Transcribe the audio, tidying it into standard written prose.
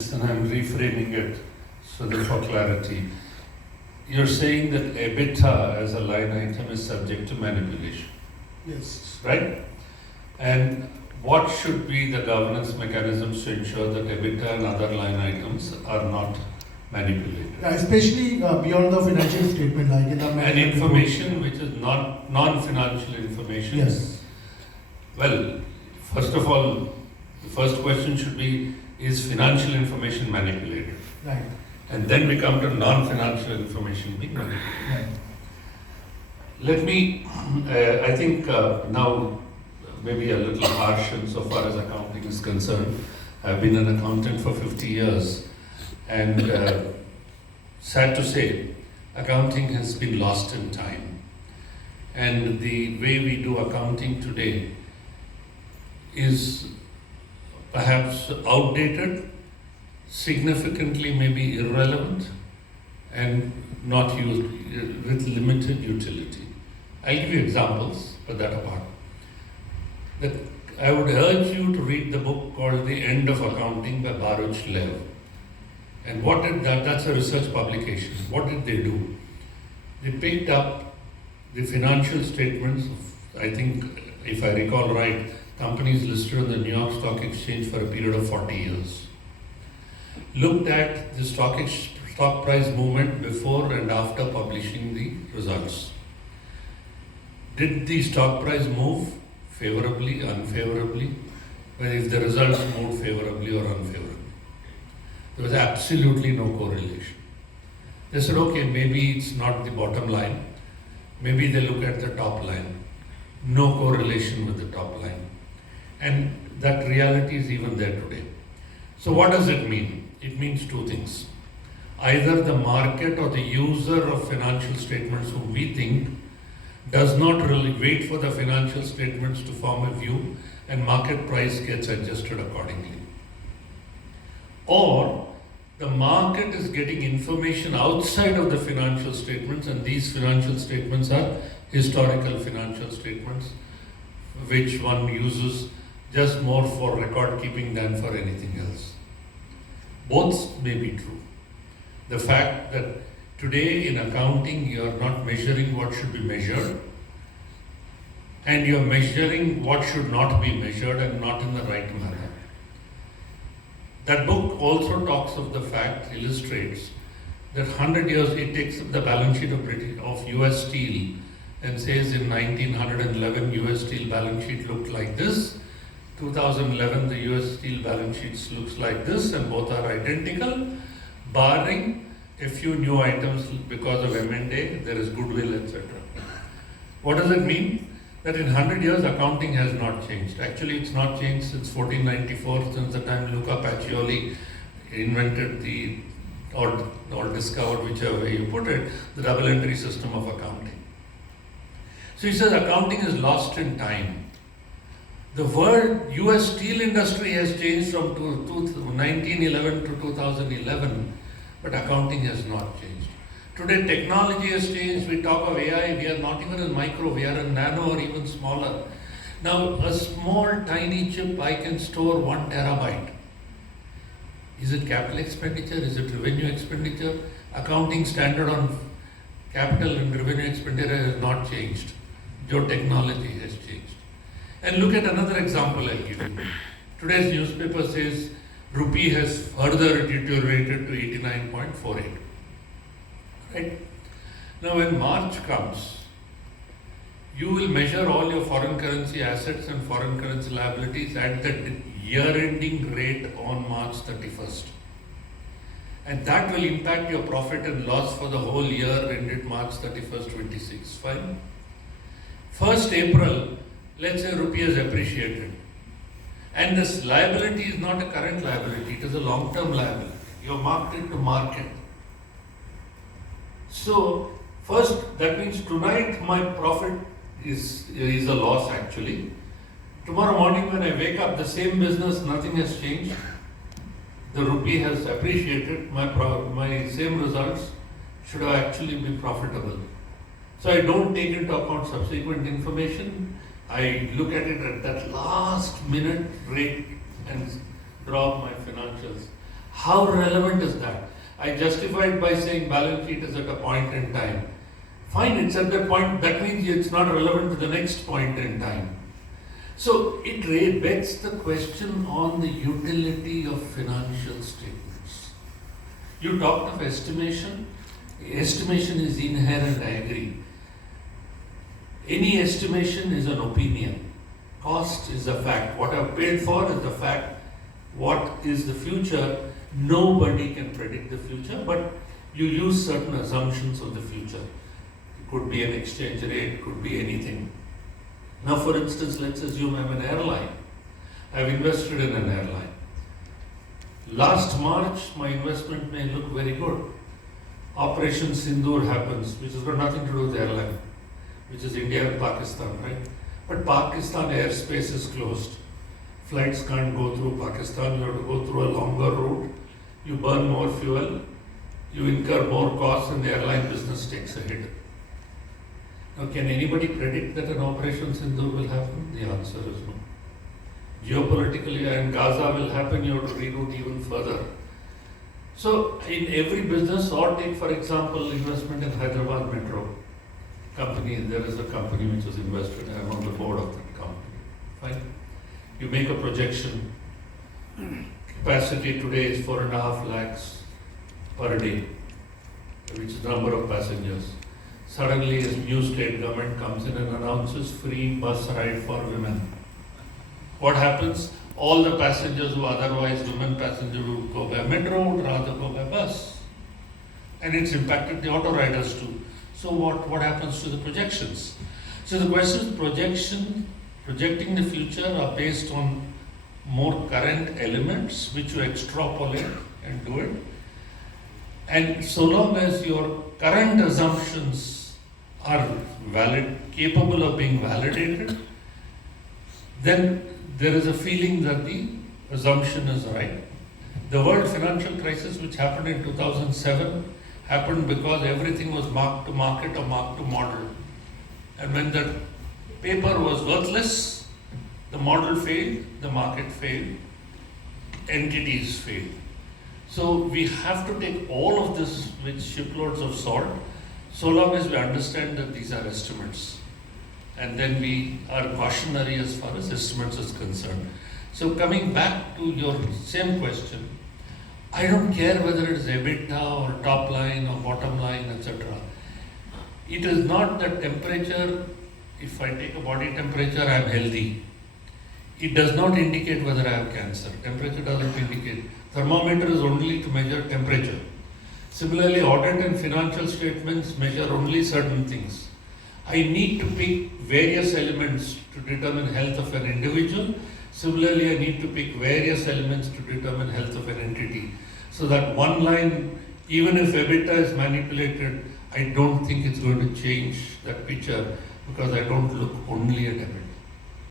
and I'm reframing it so that for clarity. You're saying that EBITDA as a line item is subject to manipulation, Yes. right? And what should be the governance mechanisms to ensure that EBITDA and other line items are not manipulated? Yeah, especially beyond the financial statement, like in the And management information which is not non-financial information. Yes. Well, first of all, the first question should be, is financial information manipulated? Right. And then we come to non-financial information being manipulated. Right. Let me, I think now maybe a little harsh insofar as accounting is concerned. I've been an accountant for 50 years and sad to say, accounting has been lost in time. And the way we do accounting today is perhaps outdated, significantly maybe irrelevant, and not used with limited utility. I'll give you examples, but that apart. I would urge you to read the book called The End of Accounting by Baruch Lev. And what did that's a research publication. What did they do? They picked up the financial statements of, I think, if I recall right, companies listed on the New York Stock Exchange for a period of 40 years. Looked at the stock price movement before and after publishing the results. Did the stock price move favorably, unfavorably? Well, if the results moved favorably or unfavorably. There was absolutely no correlation. They said, okay, maybe it's not the bottom line. Maybe they look at the top line. No correlation with the top line. And that reality is even there today. So what does it mean? It means two things. Either the market or the user of financial statements whom we think does not really wait for the financial statements to form a view and market price gets adjusted accordingly. Or the market is getting information outside of the financial statements, and these financial statements are historical financial statements which one uses just more for record keeping than for anything else. Both may be true. The fact that today in accounting you are not measuring what should be measured, and you are measuring what should not be measured and not in the right manner. That book also talks of the fact, illustrates that 100 years it takes the balance sheet of US Steel and says in 1911 US Steel balance sheet looked like this, 2011 the US Steel balance sheet looks like this, and both are identical, barring a few new items because of M&A, there is goodwill, etc. What does it mean? That in 100 years accounting has not changed. Actually, it's not changed since 1494, since the time Luca Pacioli invented or discovered, whichever way you put it, the double entry system of accounting. So he says accounting is lost in time. The world US steel industry has changed from 1911 to 2011, but accounting has not changed. Today technology has changed, we talk of AI, we are not even in micro, we are in nano or even smaller. Now a small tiny chip I can store 1 terabyte. Is it capital expenditure? Is it revenue expenditure? Accounting standard on capital and revenue expenditure has not changed. Your technology has changed. And look at another example I'll give you. Today's newspaper says rupee has further deteriorated to 89.48. Right? Now when March comes, you will measure all your foreign currency assets and foreign currency liabilities at the year-ending rate on March 31st. And that will impact your profit and loss for the whole year ended March 31st, 26. Fine? 1st April, let's say rupee has appreciated. And this liability is not a current liability, it is a long-term liability. You have marked it to market. So, first, that means tonight my profit is a loss actually. Tomorrow morning when I wake up, the same business, nothing has changed. The rupee has appreciated, my same results should have actually been profitable. So I don't take into account subsequent information. I look at it at that last minute rate and draw my financials. How relevant is that? I justified by saying balance sheet is at a point in time. Fine, it's at that point, that means it's not relevant to the next point in time. So it begs the question on the utility of financial statements. You talked of estimation. Estimation is inherent, I agree. Any estimation is an opinion. Cost is a fact. What I've paid for is the fact. What is the future? Nobody can predict the future, but you use certain assumptions of the future. It could be an exchange rate, it could be anything. Now, for instance, let's assume I'm an airline. I've invested in an airline. Last March, my investment may look very good. Operation Sindoor happens, which has got nothing to do with the airline, which is India and Pakistan, right? But Pakistan airspace is closed. Flights can't go through Pakistan, you have to go through a longer route. You burn more fuel, you incur more costs, and the airline business takes a hit. Now, can anybody predict that an Operation Sindoor will happen? The answer is no. Geopolitically, and Gaza will happen, you have to reroute even further. So, in every business, or take for example, investment in Hyderabad Metro company, there is a company which was invested, I am on the board of that company. Fine. You make a projection. Capacity today is 4.5 lakhs per day, which is the number of passengers. Suddenly, a new state government comes in and announces free bus ride for women. What happens? All the passengers who otherwise women passengers who go by metro would rather go by bus. And it's impacted the auto riders too. So what happens to the projections? So the question is projecting the future are based on more current elements which you extrapolate and do it. And so long as your current assumptions are valid, capable of being validated, then there is a feeling that the assumption is right. The world financial crisis, which happened in 2007, happened because everything was marked to market or marked to model. And when the paper was worthless, the model failed, the market failed, entities failed. So we have to take all of this with shiploads of salt, so long as we understand that these are estimates. And then we are cautionary as far as estimates is concerned. So coming back to your same question, I don't care whether it is EBITDA or top line or bottom line, etc. It is not the temperature. If I take a body temperature, I am healthy. It does not indicate whether I have cancer. Temperature doesn't indicate. Thermometer is only to measure temperature. Similarly, audit and financial statements measure only certain things. I need to pick various elements to determine health of an individual. Similarly, I need to pick various elements to determine health of an entity. So that one line, even if EBITDA is manipulated, I don't think it's going to change that picture because I don't look only at EBITDA.